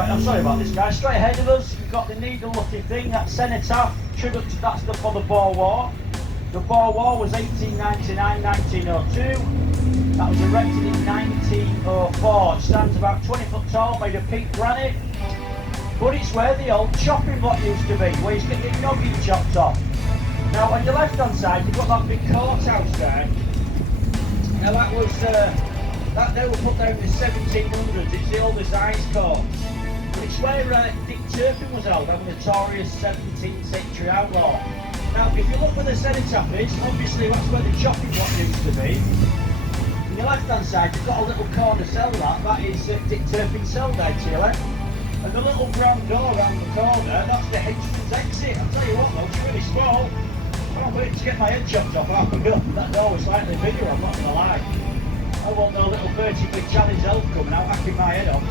I'm sorry about this, guys. Straight ahead of us, you've got the needle-looking thing. That's Cenotaph. That's for the Boer War. The Boer War was 1899-1902. That was erected in 1904. It stands about 20 foot tall, made of pink granite. But it's where the old chopping block used to be, where you get your noggin chopped off. Now, on your left-hand side, you've got that big courthouse there. Now, that was that they were put down in the 1700s. It's the oldest ice court. It's where Dick Turpin was held, a notorious 17th century outlaw. Now, if you look where the cenotaph is, obviously that's where the chopping block used to be. On your left-hand side, you've got a little corner cell. That is Dick Turpin's cell there to your left. And the little brown door around the corner, that's the henchman's exit. I'll tell you what though, it's really small. I can't wait to get my head chopped off half a gun. That door was slightly bigger, I'm not gonna lie. I want no little 30 big challenge elf coming out hacking my head off.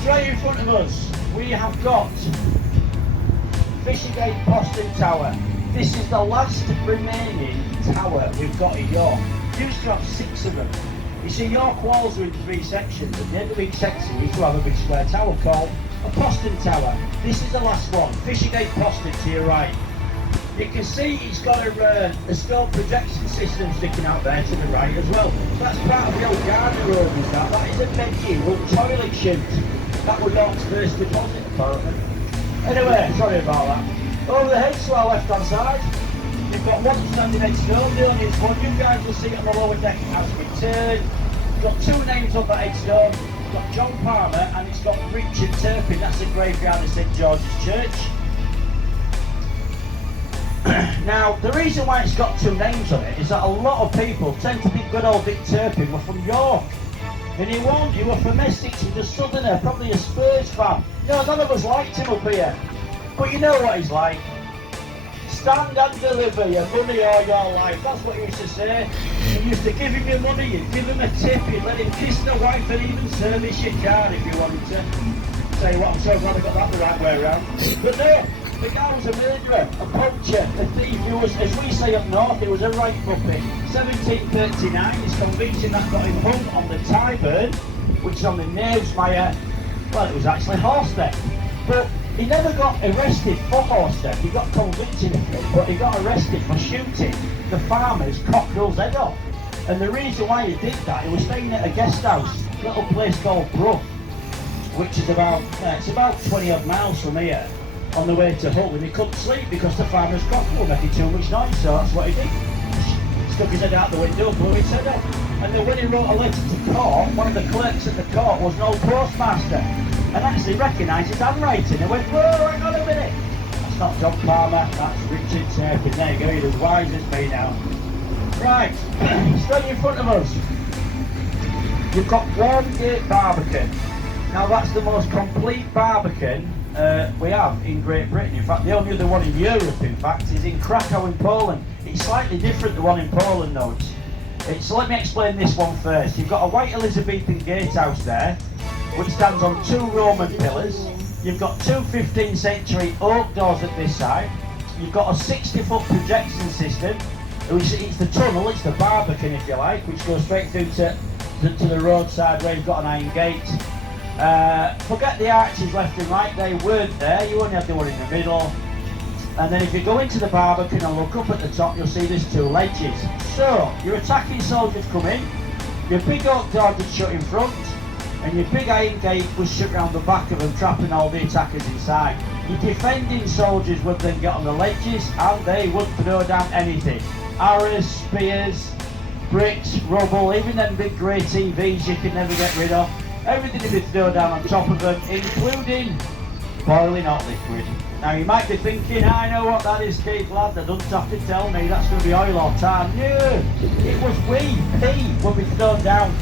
Straight in front of us, we have got Fishergate Postern Tower. This is the last remaining tower we've got in York. We used to have 6 of them. You see, York walls are in 3 sections. At the end of each section, we used to have a big square tower called a postern tower. This is the last one, Fishergate Postern to your right. You can see it's got a stone projection system sticking out there to the right as well. So that's part of the old Gardner Road, is that? That is a medieval toilet chute. That was York's first deposit, apparently. Anyway, sorry about that. Over the hedge to our left-hand side, you've got one standing next door, the only one. You guys will see it on the lower deck as we turn. You've got 2 names on that headstone. It's got John Palmer and it's got Richard Turpin. That's the graveyard of St George's Church. Now, the reason why it's got 2 names on it is that a lot of people tend to think good old Dick Turpin were from York. And he won't, he were from Essex, he was a southerner, probably a Spurs fan. No, none of us liked him up here. But you know what he's like. Stand and deliver your money or your life. That's what he used to say. You used to give him your money, you'd give him a tip, you'd let him kiss the wife and even service your car if you wanted to. Tell you what, I'm so glad I got that the right way around. But no, the guy was a murderer, a poacher, a thief. He was, as we say up north, he was a right puppet. 1739, his conviction that got him hung on the Tyburn, which is on the Knavesmire. Well, it was actually horse theft. But he never got arrested for horse theft. He got convicted of it, but he got arrested for shooting the farmer's cockerel's head off. And the reason why he did that, he was staying at a guest house, a little place called Brough, which is about, it's about 20 odd miles from here, on the way to Hull, and he couldn't sleep because the farmer's cockerel was making too much noise, so that's what he did. Stuck his head out the window, blew his head off. And then when he wrote a letter to court, one of the clerks at the court was no postmaster, and actually recognised his handwriting and went, whoa, hang on a minute. That's not John Palmer, that's Richard Turpin. There you go, he's as wise as me now. Right, straight in front of us, you've got Warmgate Barbican. Now that's the most complete Barbican we have in Great Britain. In fact, the only other one in Europe, in fact, is in Krakow in Poland. It's slightly different, the one in Poland though. So let me explain this one first. You've got a white Elizabethan gatehouse there, which stands on 2 Roman pillars. You've got 2 15th century oak doors at this side. You've got a 60-foot projection system. It's the tunnel, it's the Barbican if you like, which goes straight through to the roadside where you've got an iron gate. Forget the arches left and right, they weren't there, you only have the one in the middle. And then if you go into the Barbican and look up at the top, you'll see there's 2 ledges. So, your attacking soldiers come in, your big oak door gets shut in front, and your big iron gate was shut round the back of them, trapping all the attackers inside. Your defending soldiers would then get on the ledges, and they would throw down anything. Arrows, spears, bricks, rubble, even them big grey TVs you can never get rid of. Everything would be thrown down on top of them, including boiling hot liquid. Now you might be thinking, I know what that is, Keith lad, they don't have to tell me, that's going to be oil or tar. No, it was pee would be thrown down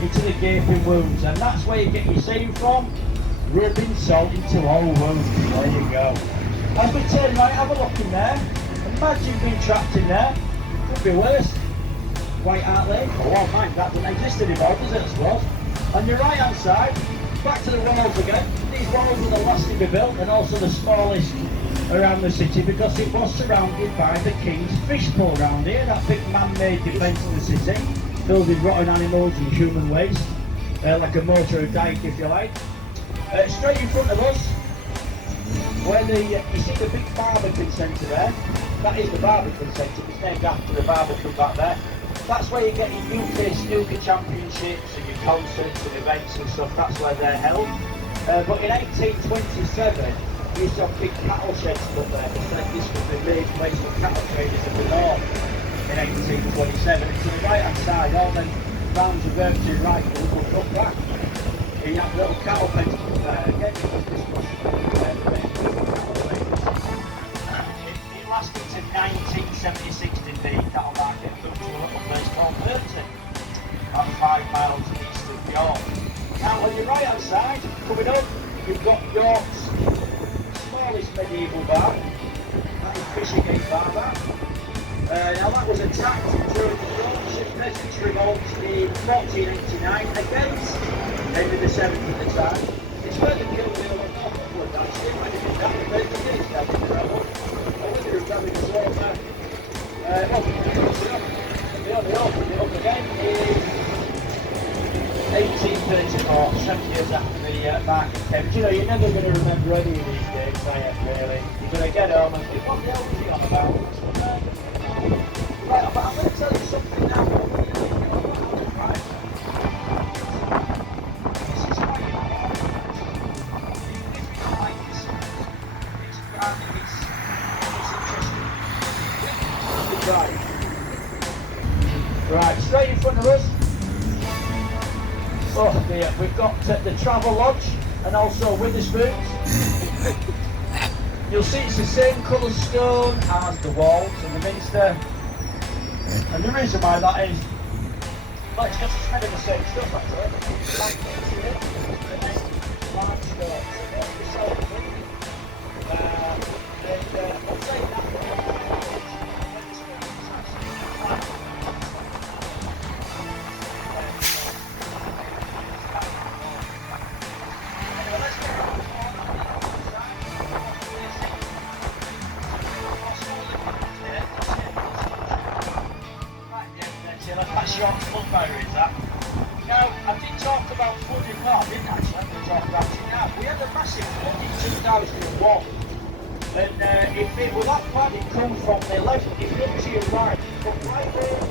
into the gaping wounds, and that's where you get your saying from, rubbing salt into all wounds. There you go. As we turn right, have a look in there. Imagine being trapped in there. Could be worse. White Hart Lake. Oh, mind that doesn't exist anymore, does it, I suppose? On your right hand side, back to the walls again. These walls were the last to be built and also the smallest around the city because it was surrounded by the King's Fish Pool around here, that big man-made defence of the city, filled with rotten animals and human waste, like a motor of dyke if you like. Straight in front of us, where you see the big Barbican Centre there, that is the Barbican Centre, it's named after the Barbican back there. That's where you get your UK snooker championships and your concerts and events and stuff, that's where they're held. But in 1827, we used to have big cattle sheds up there, because this was the main place for cattle traders of the north in 1827. And to the right hand side, all them rounds of earth to the right, you will look back. You have little cattle pens up there, again, because this was it lasted to 1976 in the cattle market, up to a little place called Burton, about 5 miles east of York. Now on your right hand side, coming up, you've got York's smallest medieval bar, that is Bishopgate Bar that. Now that was attacked during the Yorkshire Peasants' Revolt in 1489 against Henry VII at the time. It's where they killed the other Northwood actually, when they did that, they did it down in the rebel. I wonder who's having a sword there. They only opened it up again in 1834, 7 years after the market came. You know, you're never going to remember any of these dates, are you, really? You're going to get home and think, what the hell was he on about? Right, but I'm going to tell you something now. Right? This is quite important. If you don't like this, it's interesting. Right, straight in front of us. Oh dear, we've got the Travel Lodge and also Witherspoons. You'll see it's the same colour stone as the walls and the minster. And the reason why that is, well, it's just kind of the same stuff actually. Large stones, the same thing. I'll say that. That's York's Mudfire, is that? Now, I did talk about flooding, well, I didn't actually, I'm going to talk about it now. We had a massive flood in 2001, and if it were that bad, it comes from the left, if you look to your right, from right over.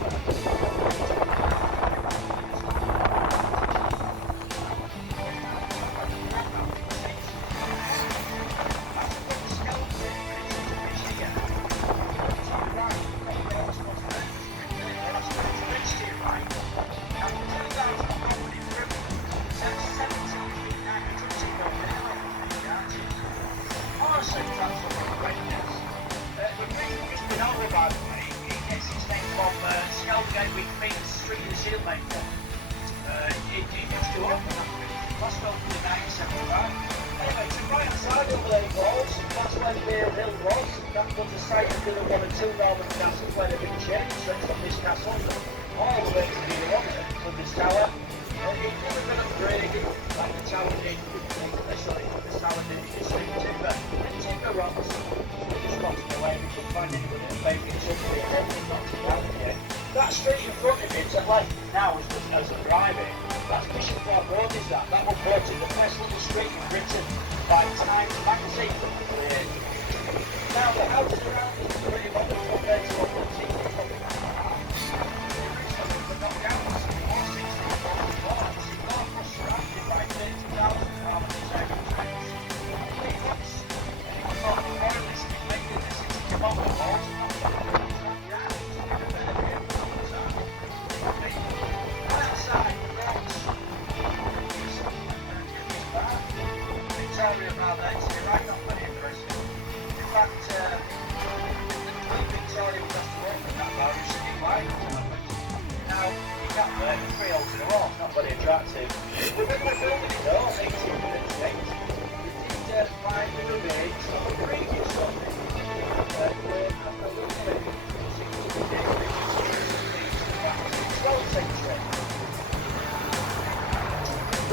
With Queen's Street and Steelmaker. It used to open that last opened in 1975. Anyway, to the right hand side over there was, that's where Bale Hill was. That was the site of Villa 1 and 2 Norman Castles where they've been changed. So from this castle all the way to Villa 1 from this tower. It never been upgraded like the tower did. Sorry, the tower did in Street Timber. And timber rocks. So just rotting away. We couldn't find anybody to make it up for it. It's not too bad again. That street in front of me to left now as a driving, that's Bishop Ford Road is that. That was voted the best little street in Britain by Times magazine. Now the houses around us are pretty modern compared to what we've seen before. They're not gas, or 1644, it's enormous surrounded by 30,000 parliamentarians. Three blocks, and it was not the royalists who made the decision to model walls. Victoria Bar there to the right, not very impressive. In fact, Queen Victoria was asked to open that bar and she did wide. Now, you can't play the 3 holes in a row, it's not very attractive. We're going to build it though, 18 minutes late. We did find the remains of the previous one.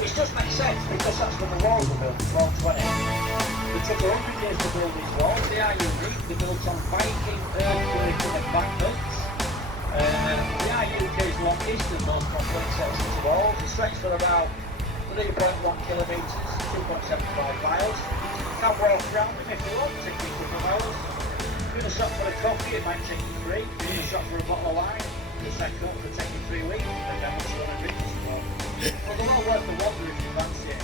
Which does make sense because that's when the walls were built, 1220. It took 100 years to build these walls. They are unique. They're built on Viking earthquake embankments. They are UK's longest and most complex sections of walls. The stretch for about 3.1 kilometres, 2.75 miles. You can walk around them if you want, take you a couple of hours. If you're going to stop for a coffee, it might take you 3. If you're going to stop for a bottle of wine, the second up could take you 3 weeks, depending on how much you want to drink. But they're well worth the wander if you fancy it.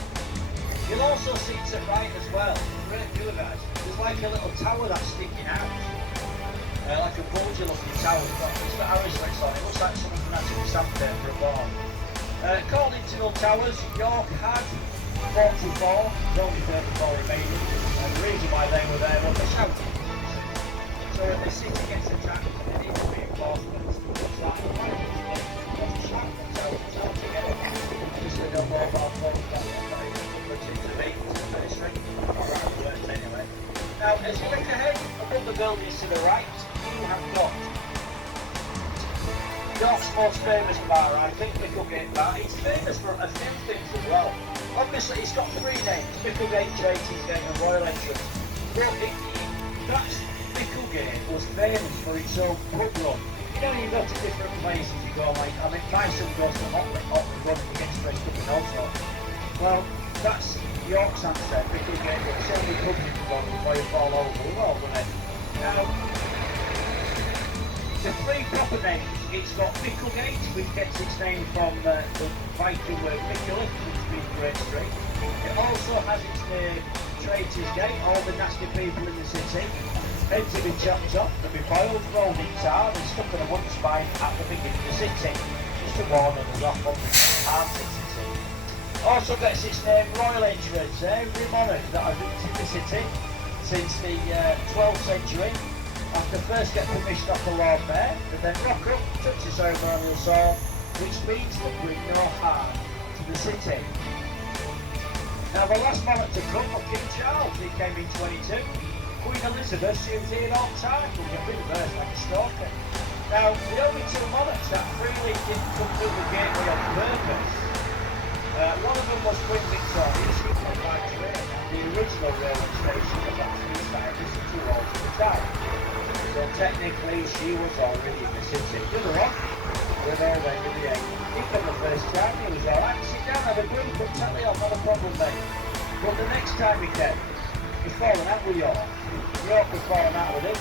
You'll also see to the right as well, great view guys, there's like a little tower that's sticking out. Like a bulgy looking tower, it's got arrow slits on it, looks like someone can actually sandpaper a board. Called Integral Towers, York had 44, there's only 34 remaining, and the reason why they were there was the shouting. So if the city gets attacked, they need to be reinforcements. Looks like the fire was shout the towers together. Just they don't know about both anyway. Now, as you look ahead, above the buildings to the right, you have got York's most famous bar, I think, Micklegate Bar. It's famous for a few things as well. Obviously, it's got 3 names, Micklegate, Traities Gate and Royal Entrance. But Micklegate was famous for its own pub run. You know, you go to different places, you go like, I mean, my son goes to Otley Run and he gets straight up in Oslo. Well, that's York's answer, Micklegate, but so many pubs you can go before you fall over the wall, doesn't it? Now, the 3 proper names, it's got Micklegate, which gets its name from the Viking word Mickle, which means great street. It also has its name Traities Gate, all the nasty people in the city. Heads have been chopped off, they'll be boiled, rolled in tar and stuck on a wooden spine at the beginning of the city, just to warn others off on the hard city. Also gets its name Royal Entrance. Every monarch that has visited the city since the 12th century have to first get permission off the Lord Mayor, and then rock up, touch the ceremonial sword, which means to bring no harm to the city. Now the last monarch to come was King Charles. He came in 22. Queen Elizabeth, she was here all the time, we can reverse like a stalker. Now, the only 2 monarchs that freely didn't come through the gateway on purpose, one of them was Queen Victoria, she came by train. The original railway station was actually established in 2 hours at the time. So technically, she was already in the city. The other one, with all the NBA, he came the first time, he was alright, sit down, have a drink, but tell you, not a problem, mate. But the next time he came, he's fallen out with York. York was falling out with him.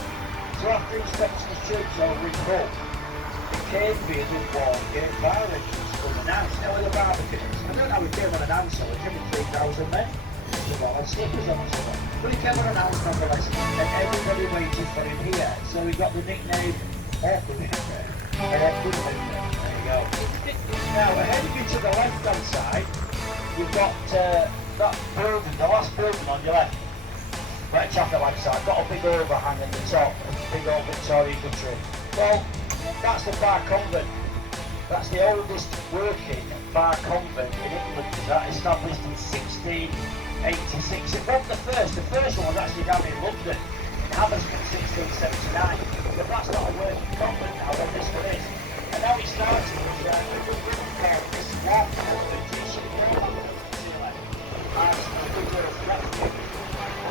So after inspecting his troops over in Hull, the cave beers with Walgate Bar entrance unannounced. Now with the Barbican, I don't know how he came unannounced, so he came with 3,000 men. He had slippers on or something. But he came unannounced nonetheless, and everybody waited for him here. So he got the nickname Awkward Nickname. Awkward Nickname. There you go. Now ahead of you to the left-hand side, you've got that building, the last building on your left. Right, traffic light side, got a big overhang at the top, big old Victorian country. Well, that's the Bar Convent. That's the oldest working bar convent in England. That established in 1686. It wasn't the first one was actually down in London, in Hammersmith, 1679. But that's not a working convent now, but this one is. And now it starts with a good ribbon called this one, the T-shirt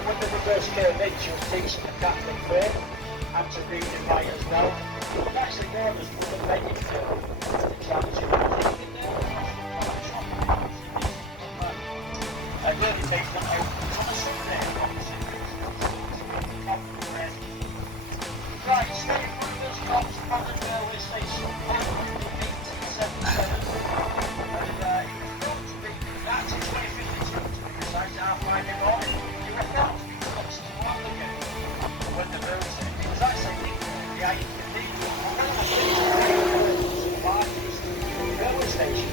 when the first came in, she was teaching the Catholic faith and to read and write as well. It's actually known as Mother Bennington, the challenge in and really makes them open on a Sunday. Right, steady through those cops, Modern Railway Station, 1877. And it was thought to be, that's in 2052, to be precise, at 5 in the morning. When the roads it was actually the railway station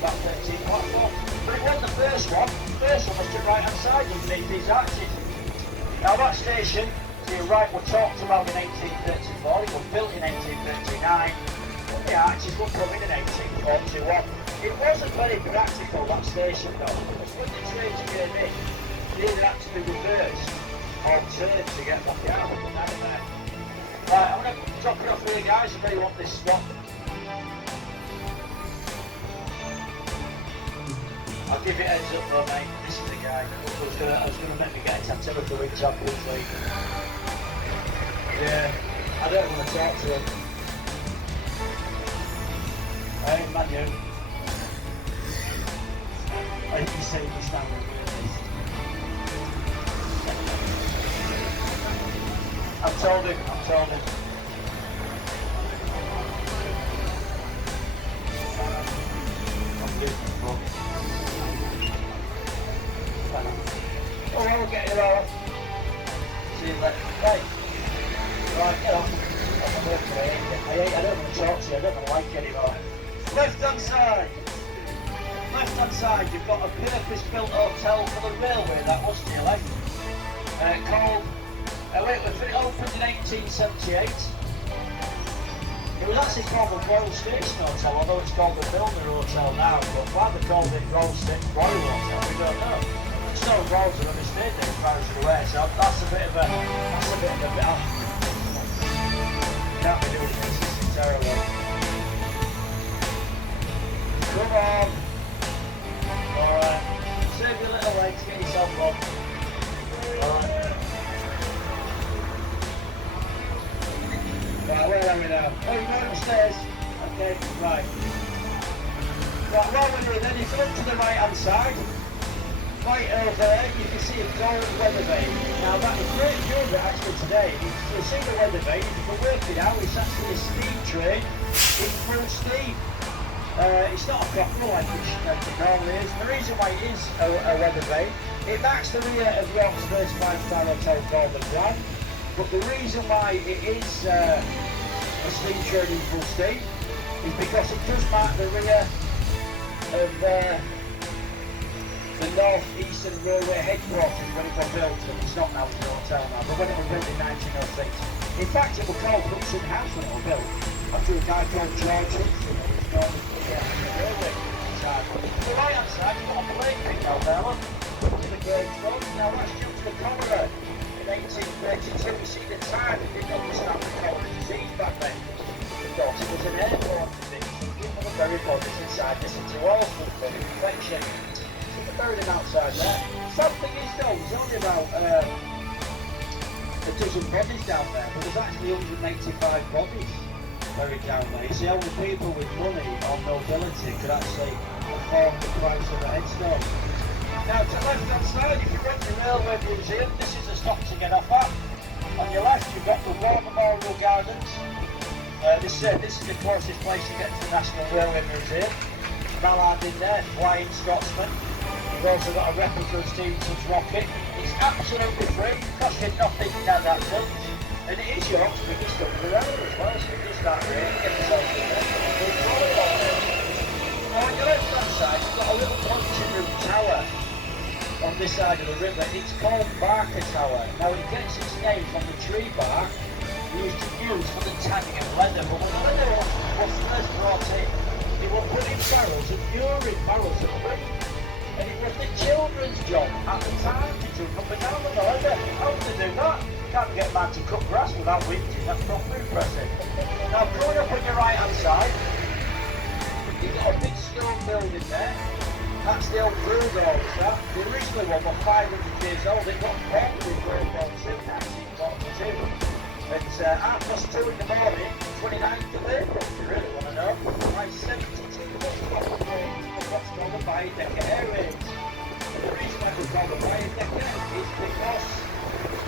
about 13 platforms. But it wasn't the first one. The first one was to the right hand side underneath these arches. Now that station to your right was talked about in 1834, it was built in 1839, and the arches were coming in 1841. It wasn't very practical, that station though, because when the trains came in, they either had to be reversed or turned to get back out of the nightmare. Right, I'm going to drop it off here guys, I really want this spot. I'll give it a heads up though mate, this is the guy who was going to make me get his antenna for weeks after week. Yeah, I don't want to talk to him. Hey, man, you. I think you say this now with this. I've told him. I'm doing it, bro. Oh, I'll get it off. See you later. Right. Right, get off. I don't want to talk to you, I don't like it anymore. Left hand side, you've got a purpose-built hotel for the railway, that was to your left. Called, it opened in 1878. It was actually called the Royal Station Hotel, although it's called the Milner Hotel now, but why they called it Royal Hotel, we don't know. There's no roads are on the state there as far as you're aware, so that's a bit of a can't be doing this, this is terrible. Come on. Alright. Save your little legs, get yourself up. Alright. Right, where are we now? Oh, you're going upstairs. Okay, right. Right, while we're doing then, if you look to the right hand side, right over there, you can see a gold weather vane. Now that is great view of it actually today. You'll see the weather vane, if you can work it out, it's actually a steam train in full steam. It's not a proper like it normally is. The reason why it is a weather vane, it marks the rear of York's first 5-star hotel called the Grand. But the reason why it is a steam train in full steam is because it does mark the rear of the North Eastern Railway headquarters when it was built. It's not now, it's a hotel now, but when it was built in 1906. In fact, it was called Hudson House when it was built, after a guy called George Hudson, who was known as the railway side. On the right hand side, you've got a plane thing down there, look, to the Grange Road. Now that's due to the cholera in 1832. You see the time, they didn't understand the cholera disease back then. They thought it was an airborne disease. People were very bodies inside the city walls with blood infection. Buried him outside there. Sad thing is though, there's only about a dozen bodies down there, but there's actually 185 bodies buried down there. You see, only people with money or nobility could actually afford the price of a headstone. Now to the left hand side, if you went to the Railway Museum, this is the stop to get off at. On your left you've got the War Memorial Gardens. This is the closest place to get to the National Railway Museum. Mallard in there, Flying Scotsman. We've also got a replica of Stephenson's rocket. It's absolutely free, costing nothing to have that built. And it is York's biggest under the rail as well, so you just start really get yourself in there. Now on your left hand side, you've got a little punching room tower on this side of the river. It's called Barker Tower. Now it gets its name from the tree bark used for the tanning of leather. But when the leather was first brought in, they were put in barrels of urine, barrels of cream. And it was the children's job at the time to jump up and down on the leather. How to do that? You can't get a man to cut grass without winching, that's proper impressive. Now coming up on your right hand side, you've got a big stone building there. That's the old brew doors, that. The original one was 500 years old, it got bombed in World War II, 1942. It's 2:30 in the morning, 29th of April, if you really want to know. By 72 bus stop what's called the Baedeker Air Raids. And the reason why it was called the Baedeker is because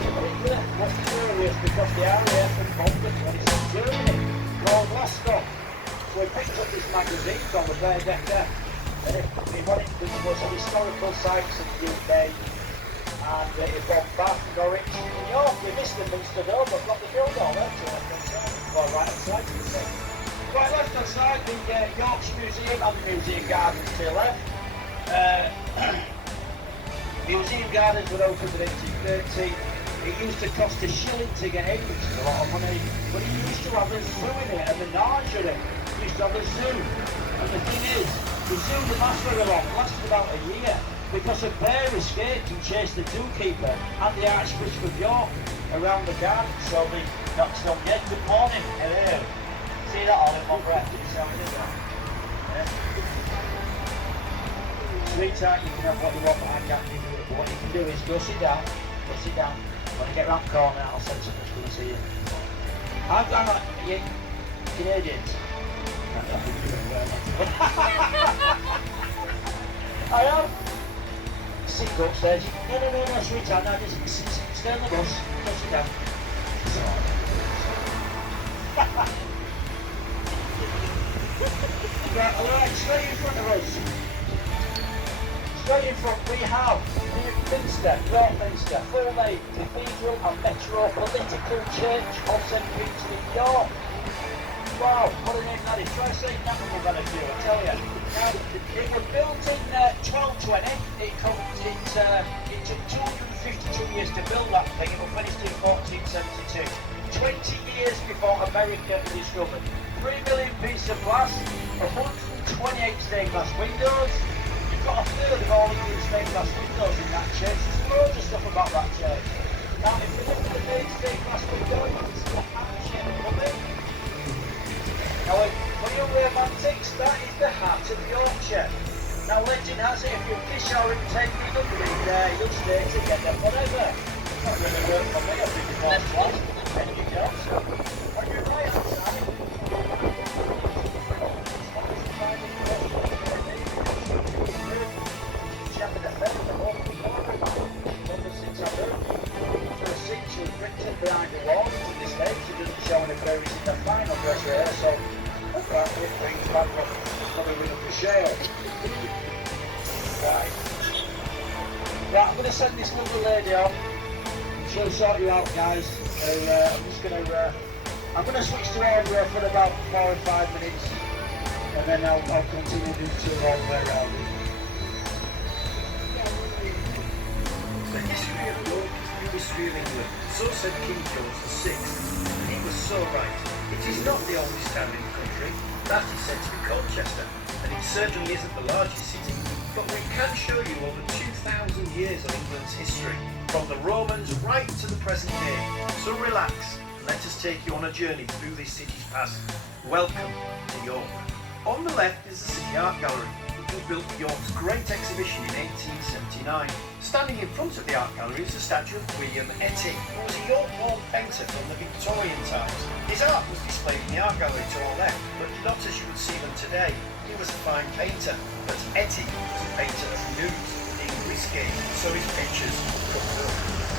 it was furious because the RAF had bombed the place in Germany, called Glasgow. So he picked up this magazine called the Baedeker, and he wanted to go some historical sites in the UK, and it bombed Bath, Norwich, and York. We missed the Minster Dome, but got the Guildhall there to left hand side. Well, right hand side to the same. Right, left hand side, the Yorkshire Museum and the Museum Gardens to your left. Museum Gardens were opened in 1830. It used to cost a shilling to get in, which is a lot of money. But it used to have a zoo in it, a menagerie. It used to have a zoo. And the thing is, the zoo didn't last very long, it lasted about a year. Because a bear escaped and chased the zookeeper and the Archbishop of York around the garden. So they knocked on yet. Good morning. Hello. See that all in one breath? Did you see how we did that? Yeah. Sweetheart, you can have what you want, but I can't give you it. But what you can do is go sit down. Go sit down. When I get round the corner, I'll send someone to come and see you. I'm not you Canadians. I am. sit upstairs. No, sweetheart, no, just stay on the bus. Go sit down. Right, alright, straight in front of us. Straight in front we have Minster, York Minster, full name, Cathedral and Metropolitical Church of St. Peter in York. Wow, what a name that is. Try saying that one we're going to do, I tell you. Now, it was built in 1220. It took 252 years to build that thing. It was finished in 1472. 20 years before America discovered. 3 million pieces of glass, 128 stained glass windows. You've got a third of all of the stained glass windows in that church. There's loads of stuff about that church. Now, if you look at the main stained glass window, you can see a heart-shaped plumbing. Now, for young romantics, that is the heart of Yorkshire. Now, legend has it, if you fish or take me number in there, you'll stay together forever. Not really work for me, I've been divorced twice, but anything else. On your right hand side, behind the wall to this stage, it doesn't show any berries in the final dress rehearsal. Right, it brings back probably with the shale. Right. Right, I'm going to send this little lady on. She'll sort you out, guys. I'm going to switch to audio for about 4 or 5 minutes, and then I'll continue this tour all the way around. The history of York is the history of England. So said King George VI, and he was so right. It is not the oldest town in the country. That is said to be Colchester, and it certainly isn't the largest city. But we can show you over 2,000 years of England's history, from the Romans right to the present day. So relax, and let us take you on a journey through this city's past. Welcome to York. On the left is the City Art Gallery, which was built for York's great exhibition in 1879. Standing in front of the art gallery is a statue of William Etty, who was a York born painter from the Victorian times. His art was displayed in the art gallery to our left, but not as you would see them today. He was a fine painter, but Etty was a painter of nudes, being risque, so his pictures come through.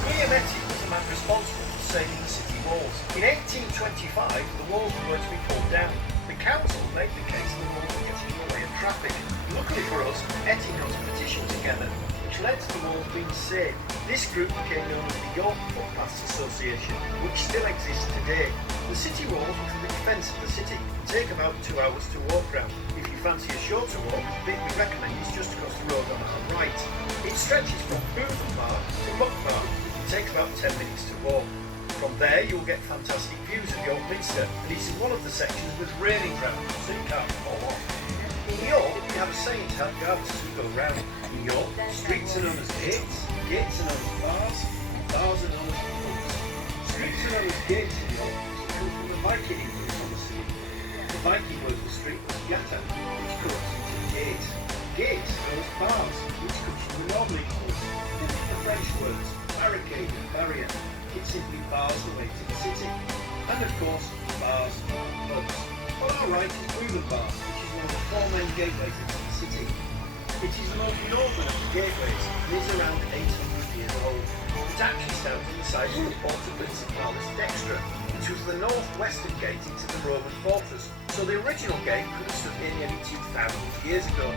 William Etty was the man responsible for saving the city walls. In 1825, the walls were to be pulled down. The council made the case that the walls were getting in the way of traffic. Luckily for us, Etty got a petition together, which led to the walls being saved. This group became known as the York Footpaths Association, which still exists today. The city walls were for the defence of the city and take about 2 hours to walk round. If you fancy a shorter walk, the bit we recommend is just across the road on our right. It stretches from Bootham Bar to Muck Bar. It takes about 10 minutes to walk. From there you will get fantastic views of York Minster, and this is one of the sections with railing ground, so you can't fall off. In York, we have a saying to help guides as we go round. In York, streets are known as gates are known as bars, and bars are known as pubs. Streets are known as gates in York because it comes from the Viking English on the sea. The Viking word for street was gata, which comes into gate. Gates are known as bars, which comes from the Northern English. This is the French words barricade and barrier. It simply bars the way to the city. And of course, bars are pubs. On our right is Bootham Bar, which is one of the 4 main gateways into the city. It is the most northern of the gateways and is around 800 years old. It actually stands on the site of the Porta Principalis Dextra, which was the northwestern gate into the Roman fortress, so the original gate could have stood here nearly 2,000 years ago.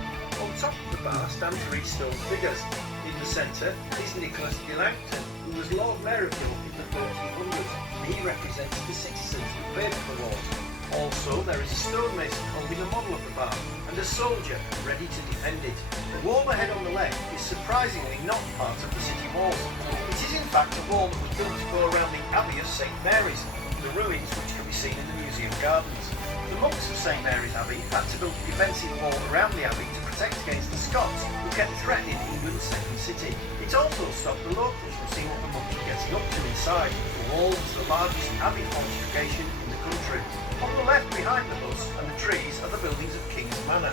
On top of the bar stand 3 stone figures. In the centre is Nicholas de Langton, who was Lord Mayor of York in the 1300s, and he represents the citizens who paid for the walls. Also, there is a stonemason holding a model of the bar, and a soldier ready to defend it. The wall ahead on the left is surprisingly not part of the city walls. It is in fact a wall that was built to go around the Abbey of St Mary's, the ruins which can be seen in the museum gardens. The monks of St Mary's Abbey had to build a defensive wall around the abbey to protect against the Scots, who kept threatening England's second city. It also stopped the locals from seeing what the monks were getting up to inside. The wall was the largest abbey fortification in the country. On the left behind the bus and the trees are the buildings of King's Manor.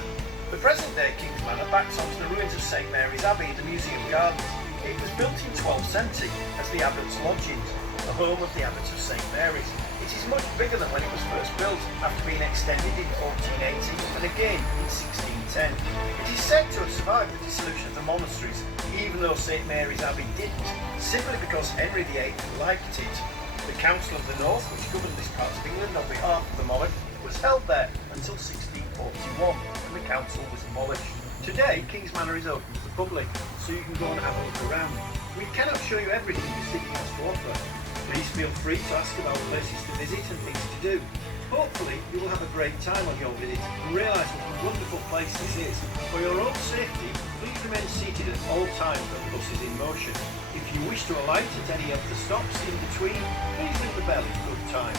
The present-day King's Manor backs onto the ruins of St Mary's Abbey in the museum gardens. It was built in 12th century as the abbot's lodgings. the home of the Abbot of St Mary's. It is much bigger than when it was first built, after being extended in 1480 and again in 1610. It is said to have survived the dissolution of the monasteries, even though St Mary's Abbey didn't, simply because Henry VIII liked it. The Council of the North, which governed this part of England on behalf of the monarch, was held there until 1641, when the council was abolished. Today, King's Manor is open to the public, so you can go and have a look around. We cannot show you everything the city has to offer. Please feel free to ask about places to visit and things to do. Hopefully, you will have a great time on your visit and realise what a wonderful place this is. For your own safety, please remain seated at all times when the bus is in motion. If you wish to alight at any of the stops in between, please ring the bell in good time.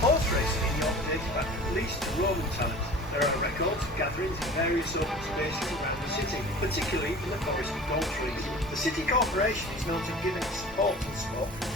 Horse racing in York dates back at least to Roman times. There are records of gatherings in various open spaces around the city, particularly in the Forest of Galtres. The City Corporation is known to have given its support to the sport from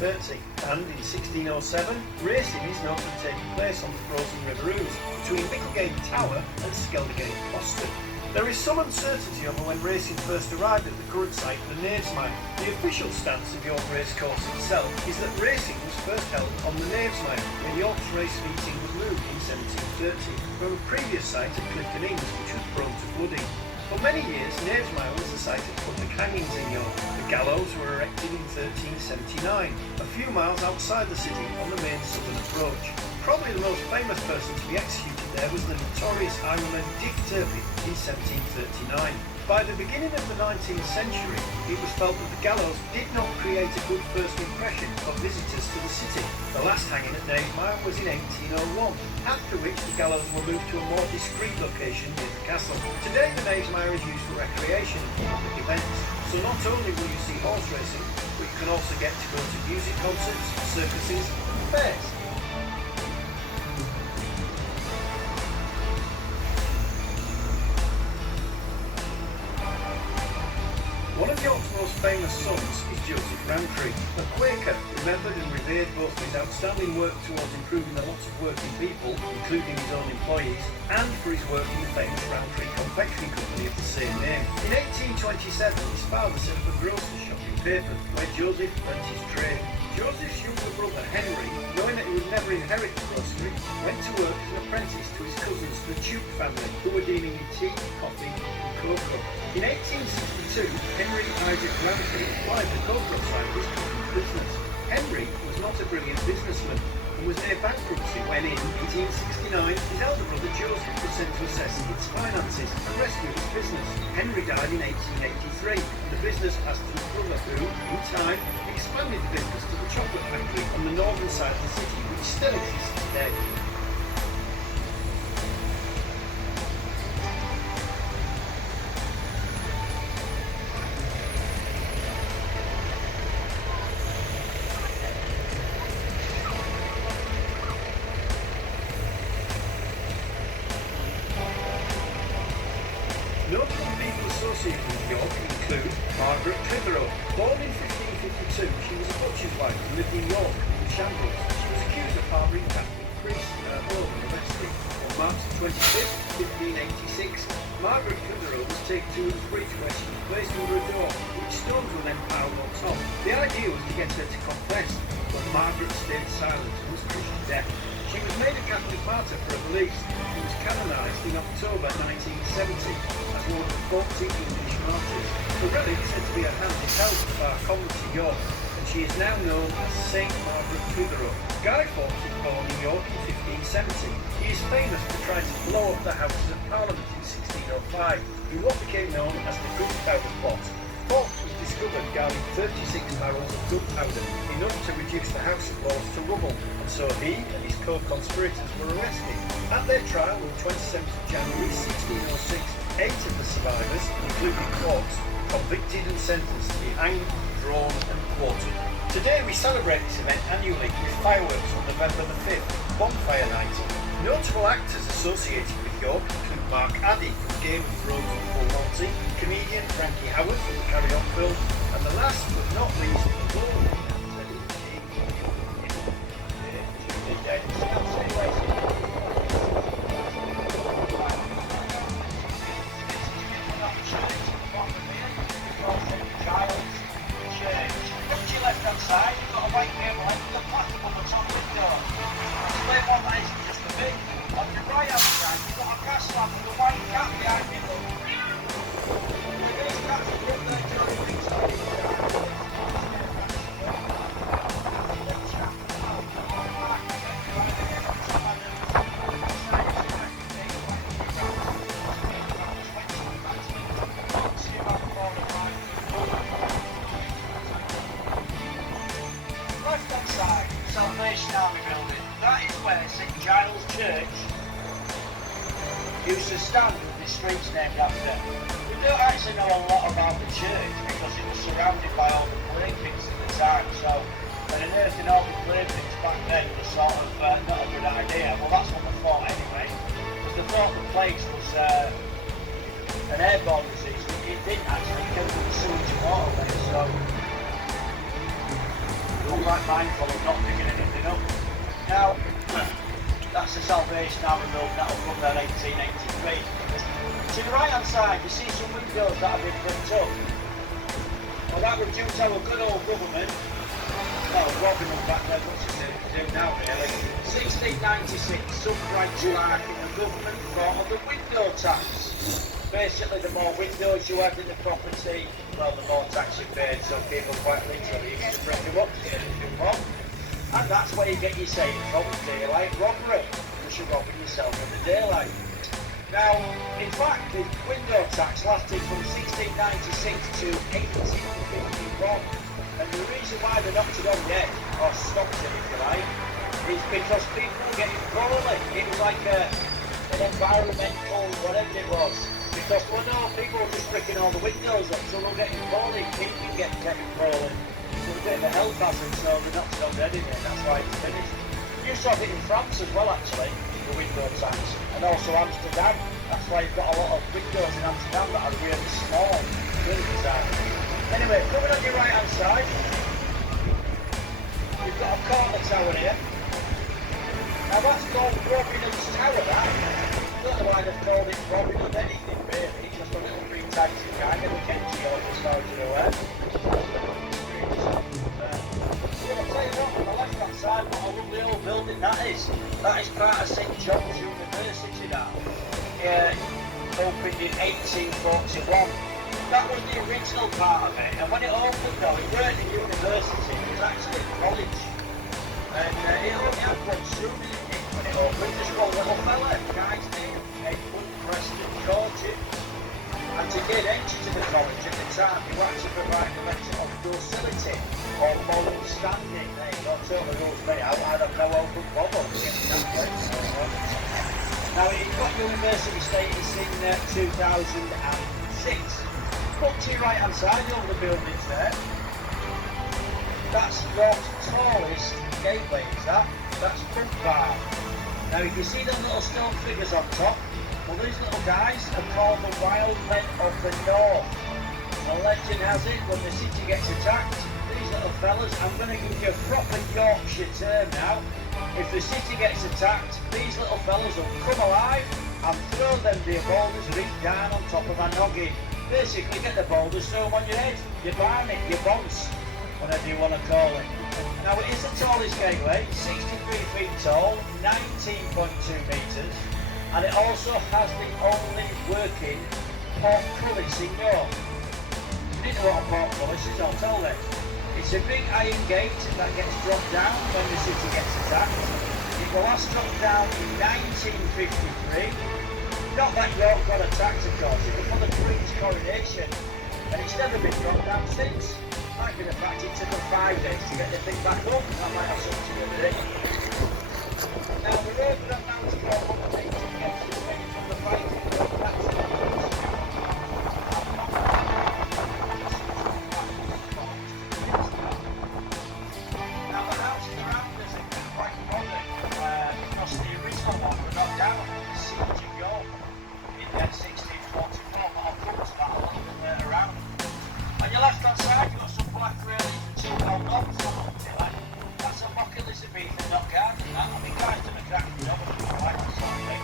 1530, and in 1607, racing is known to have taken place on the frozen River Ouse between Micklegate Tower and Skeldergate Boston. There is some uncertainty over when racing first arrived at the current site of the Knavesmire. The official stance of York Racecourse itself is that racing was first held on the Knavesmire when York's race meeting was moved in 1730 from a previous site at Clifton Ings, which was prone to flooding. For many years, Knavesmire was the site of public hangings in York. The gallows were erected in 1379, a few miles outside the city on the main southern approach. Probably the most famous person to be executed there was the notorious highwayman Dick Turpin in 1739. By the beginning of the 19th century, it was felt that the gallows did not create a good first impression of visitors to the city. The last hanging at Knavesmire was in 1801, after which the gallows were moved to a more discreet location near the castle. Today the Knavesmire is used for recreation and public events, so not only will you see horse racing, but you can also get to go to music concerts, circuses and fairs. One of York's most famous sons is Joseph Rowntree, a Quaker remembered and revered both for his outstanding work towards improving the lots of working people, including his own employees, and for his work in the famous Rowntree Confectionery Company of the same name. In 1827, his father set up a grocer's shop in Payford, where Joseph learnt his trade. Joseph's younger brother, Henry, knowing that he would never inherit the grocery, went to work as an apprentice to his cousins, the Tuke family, who were dealing in tea, coffee and cocoa. In 1862, Henry Isaac Rowntree acquired the cocoa side of his cousin's business. Henry was not a brilliant businessman and was near bankruptcy when in 1869 his elder brother Joseph was sent to assess its finances and rescue his business. Henry died in 1883 and the business passed to his brother who, in time, expanded the business to the chocolate factory on the northern side of the city, which still exists today. Notable people associated with York include Margaret Clitheroe. Born in 1552, she was a butcher's wife who lived in York in Shambles. She was accused of harbouring Catholic priests in her home and arrested. On March 25, 1586, Margaret Clitheroe was taken to Ouse Bridge where she was placed under a door, which stones were then piled on top. The idea was to get her to confess, but Margaret stayed silent and was crushed to death. She was made a Catholic martyr for her beliefs and was canonised in October 1970 as one of the 40 English martyrs. The relic said to be her hand is held at Bar Convent in York, and she is now known as Saint Margaret Clitheroe. Guy Fawkes was born in York in 1570. He is famous for trying to blow up the Houses of Parliament in 1605 in what became known as the Gunpowder Plot. Fawkes was discovered guarding 36 barrels of gunpowder, enough to reduce the House of Lords to rubble, and so he and his co-conspirators were arrested. At their trial on 27th of January 1606, 8 of the survivors, including Fawkes, convicted and sentenced to be hanged, drawn and quartered. Today we celebrate this event annually with fireworks on November the 5th, Bonfire Night. Notable actors associated with York include Mark Addy from Game of Thrones and Full Monty, comedian Frankie Howard from the Carry On film, and the last but not least, Lord. where St Giles Church used to stand, the street's named after. We don't actually know a lot about the church because it was surrounded by all the plague pits at the time, so unearthing all the plague pits back then was sort of not a good idea. Well, that's what they thought anyway, because they thought the plague was an airborne disease. It didn't actually kill the sewage and waterway, so we're quite mindful of not picking anything up. Now, that's the Salvation Army building that was from there 1883. To the right hand side, you see some windows that have been bricked up. Well, that was due to our good old government. Well, robbing them back then, what's it do now really? 1696, some branch in the government thought of the window tax. Basically, the more windows you had in the property, well, the more tax you paid. So people quite literally used to break them up to get anything wrong. And that's where you get your saying from, daylight robbery, because you're robbing yourself in the daylight. Now, in fact, the window tax lasted from 1696 to 1851. And the reason why they knocked it on dead, or stopped it if you like, is because people were getting poorly. It was like an environmental, whatever it was. Because people were just bricking all the windows up, so they were getting poorly, people getting poorly. So a bit of a health hazard, so they knocked it on dead in it, that's why it's finished. You saw it in France as well, actually, the window tax, and also Amsterdam. That's why you've got a lot of windows in Amsterdam that are really small, really design. Anyway, coming on your right hand side, you've got a corner tower here. Now that's called Robinhood's Tower, that. I don't know why they've called it Robin Hood anything really, just a little green taxi guy, never came to York as far as you're aware. Well, I'll tell you what, on the left hand side, what a lovely old building that is. That is part of St John's University now. Opened in 1841. That was the original part of it, and when it opened though, it weren't a university, it was actually a college. And it only had one student in it when it opened, just one little fella, guy's name, Edward Preston Georgie. And to get entry to the college at the time, you had to provide a letter of docility or moral standing. There you go, totally rules me out, I'd have no open bother to get to that place. Now, it got university status in 2006. Look to your right hand side, all the buildings there. That's York's tallest gateway, is that? That's Front Bar. Now if you see them little stone figures on top, well these little guys are called the Wild Men of the North. The legend has it, when the city gets attacked, these little fellas, I'm going to give you a proper Yorkshire term now. If the city gets attacked, these little fellas will come alive and throw them their boulders right down on top of a noggin. Basically get the boulders, throw them on your head, your barnet, your bonce, whatever you want to call it. Now it is the tallest gateway, 63 feet tall, 19.2 metres, and it also has the only working portcullis in York. You didn't know what a portcullis is, I'll tell them. It's a big iron gate that gets dropped down when the city gets attacked. It was last dropped down in 1953. Not that York got attacked, of course, it was for the Queen's coronation, and it's never been dropped down since. Might be the fact it took them 5 days to get the thing back up, that might have something to do with it. Now the road that now is called updated gets disconnected from the fighting road, that's the Now the houses around us are quite modern, because the original one was knocked down in the siege of York in 1644, but I'll come to that a little bit later around. On your left hand side you've got some black railings and two old knobs. That's a mock Elizabethan knock garden that. I mean guys done a cracking job of it, I like that sort of thing.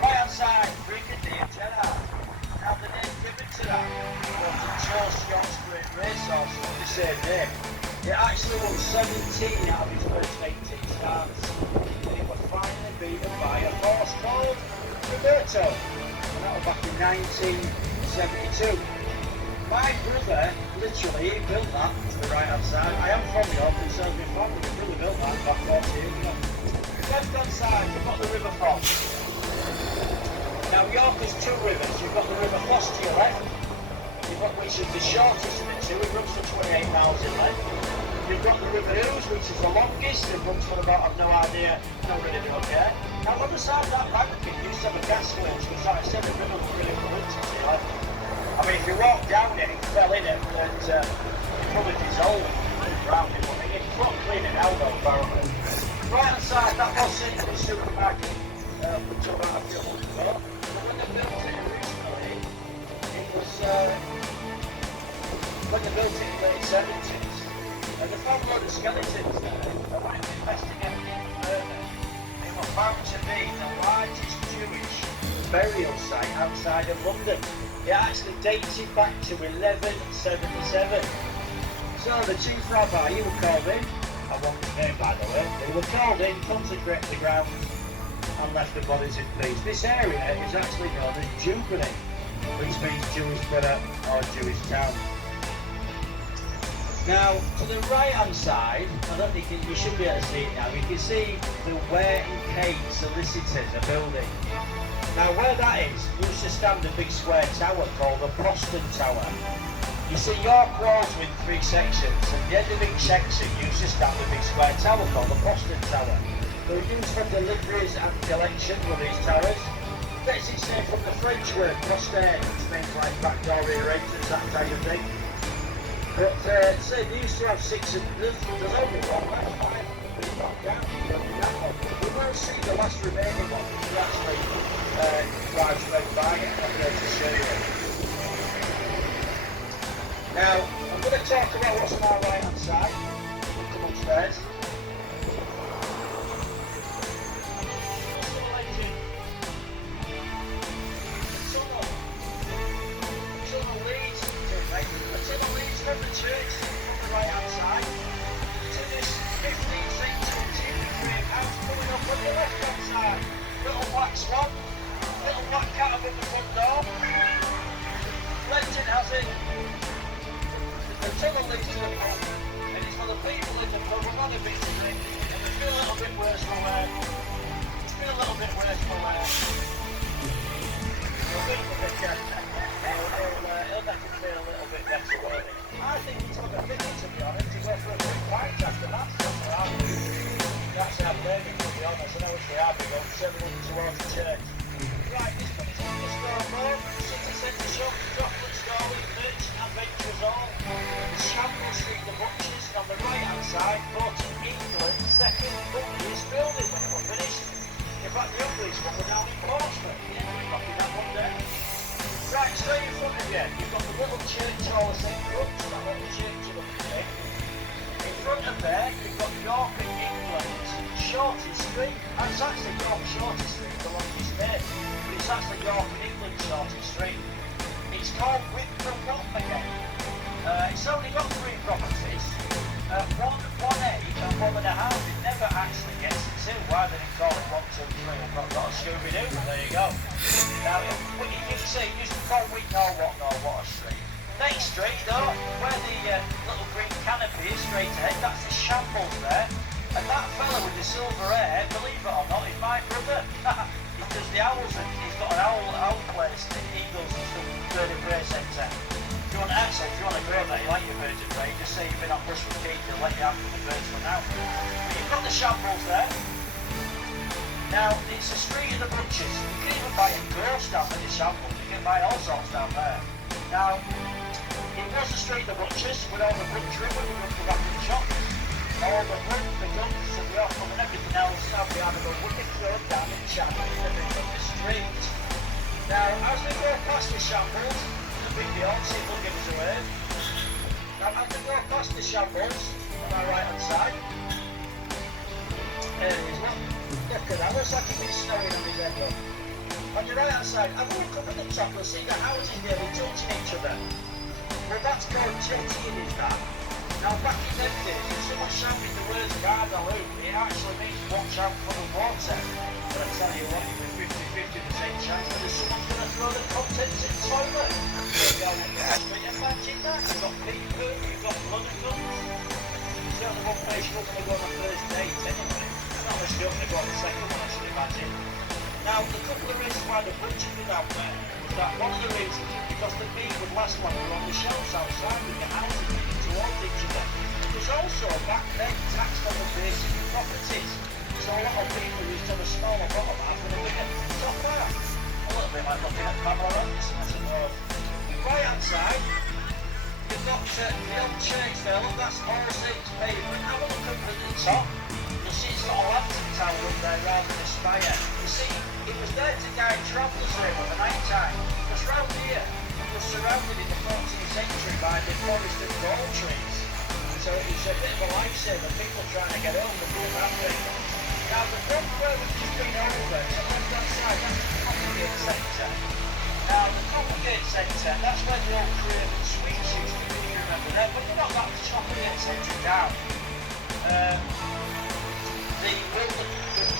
Right hand side, Brigadier Gerard. Now the name given to that was the Charles Scott's Great Racehorse with the same name. It actually won 17 out of his first 18 starts. And it was finally beaten by a horse called Roberto. And that was back in 1972. My brother, literally, he built that to the right hand side. I am from York, and so has my family. My brother built that back 40 years ago. Left hand side, you've got the River Foss. Now York has two rivers. You've got the River Foss to your left, which is the shortest of the two. It runs for 28 miles in length. You've got the River Ouse, which is the longest, and runs for about, I've no idea, I really don't care. Now, on the side of that bank, it used to have a gas works, which, like I said, the river was really polluted. I mean, if you walk down it, it fell in it, and it probably dissolved and drowned it. I mean, it's not clean it out, though, apparently. Right hand side, that was it, the supermarket, which about a few months ago. But when they built it originally, it was, when they built it in the late 70s, and they found a load of skeletons there. They went to investigate it further. It was found to be the largest Jewish burial site outside of London. It actually dates it back to 1177. So the chief rabbi, he was called in, I want his name by the way, he was called in, consecrated the grounds and left the bodies in peace. This area is actually known as Jubilee, which means Jewish borough or Jewish town. Now, to the right hand side, I don't think you should be able to see it now, you can see the Ware and Kate Solicitors, a building. Now where that is, used to stand a big square tower called the Boston Tower. You see York Wall's with 3 sections, and the end of each section used to stand a big square tower called the Boston Tower. They were used for deliveries and collection with these towers. Gets its name from the French word poster, which means like back door rearrangements, that type of thing. But say they used to have 6 of there's only one left, 5 but it's not down. We will see the last remaining one, which actually drives right by it. I'm going to show you. Now, I'm going to talk about what's on our right hand side. We'll come upstairs. From the church on the right hand side to this 15th century timber frame house coming up on the left hand side. Little black swan, little black cat above the front door. Legend has it, the tunnel leads to the pub, and it's for the people in the pub who've had a bit to drink and they feel a little bit worse for wear. He'll make him feel a little bit better, won't he? I think he's got a fitting, to be honest, to go for a quick pint after that. That's how blame him, to be honest. I know it's the Abbey, but sending him towards the church. Right, this one is on the store road, city centre shop, chocolate store with merchant adventurers all. The Shambles Street, the butchers, on the right hand side, bought in England's second ugliest building when it was finished. In fact, the ugliest one was down in Portsmouth. Yeah, we're knocking that one down. Right, straight in front of you, you've got the little church hall of St. Crux, that little church of the thing. In front of there, you've got York and England's shortest street. That's actually York Shortest Street, the longest name. But it's actually York and England's shortest street. It's called Whitman again. It's only got 3 properties. 1A and 1.5. It never actually gets to 2. Why did it call it 1, 2, 3? I've not got a Scooby-Doo, but there you go. Now, what you can see, you used to call Water Street. Next street, though, where the little green canopy is straight ahead, that's the Shambles there. And that fella with the silver hair, believe it or not, is my brother. He does the owls, and he's got an owl place, the eagles and stuff, Bird and Prey Centre. If you want to go there, you like your birds of prey, just say you've been on Bushwood Keep, they'll let you have the birds for now. But you've got the Shambles there. Now, it's a street of the butchers. You can even buy a ghost down at the Shambles, you can buy all sorts down there. Now, it was the street of the butchers with all the butchery, with the tobacco shops, all the wood, the guns, and the offal and everything else. Now we have a wooden thrown down in the shadow in the middle of the street. Now, as we go past the Shambles, big deal, see if they'll give us a wave. Now, as we go past the Shambles on our right hand side, there it is, look at that, looks like it's been snowing on his head, look. On your right hand side, have a look up at the top, you'll see the houses nearly touching each other. Well, that's called jettying, is that? Now, back in them days, if someone shouted the words Bardaloo, it actually means watch out for the water. But I tell you what, with 50% chance that someone's going to throw the contents in the toilet. Imagine that. You've got people, you've got blood and guns. So the one place you're not going to go on the first date anyway. And not unless you're going to go on the second one, I should imagine. Now, the couple of reasons why the butcher was out there was that one of the reasons is because the meat would last longer on the shelves outside with the houses needing to owned each other. It was also back then taxed on the basic of properties. So a lot of people used to have a smaller bottom half and a bigger top half. A little bit like looking at Pamela Anderson, I suppose. Right hand side, you've got the old church there. Look, that's All Saints pavement. Have a look up at the top. You'll see it's got a lantern tower up there rather than a spire. You see, it was there to guide travellers over the night time. Because round here, it was surrounded in the 14th century by the forest of gold trees. So it was a bit of a lifesaver, people trying to get home before that thing. Now the front where we've just been over, so left hand side, that's the Coppergate Centre. Now the Coppergate Centre, that's where the old Craven Sweets used to be, if you remember that, but we're not that Coppergate Centre down.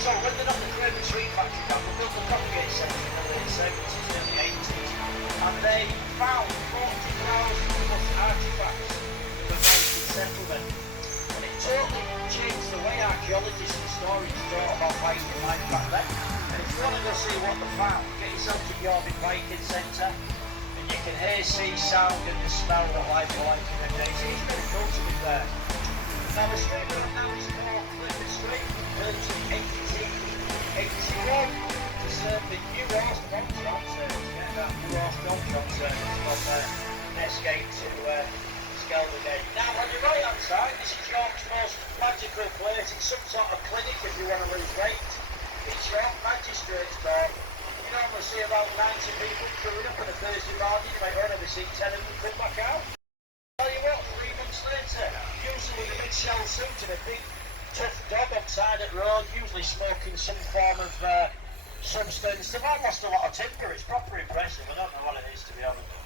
So when they're not the Craven Sweet Factory down, we built the Coppergate Centre in the late 70s, early 80s, and they found 40,000 plus artefacts of the Viking settlement. And it totally changed the way archaeologists and historians thought about Viking life back then. And if you want to go see what they found, get yourself to Jorvik Viking Centre, and you can hear, see, sound and the smell what life was like in the days. It's very cool to be there. Now the street right now is called Clifford Street, built in 1881 to serve the New Horse Domtron service. Get that New Horse Domtron service from Nestgate to Skeldergate. Now on your right hand side, this is York's most magical place. It's some sort of clinic if you want to lose weight. It's York Magistrates Court. You normally see about 90 people queuing up on a Thursday morning. You might only see 10 of them come back out. Tell you what, 3 months later, usually with a big shell suit and a big tough dog on side of the road, usually smoking some form of substance. They've lost a lot of timber. It's proper impressive. I don't know what it is, to be honest.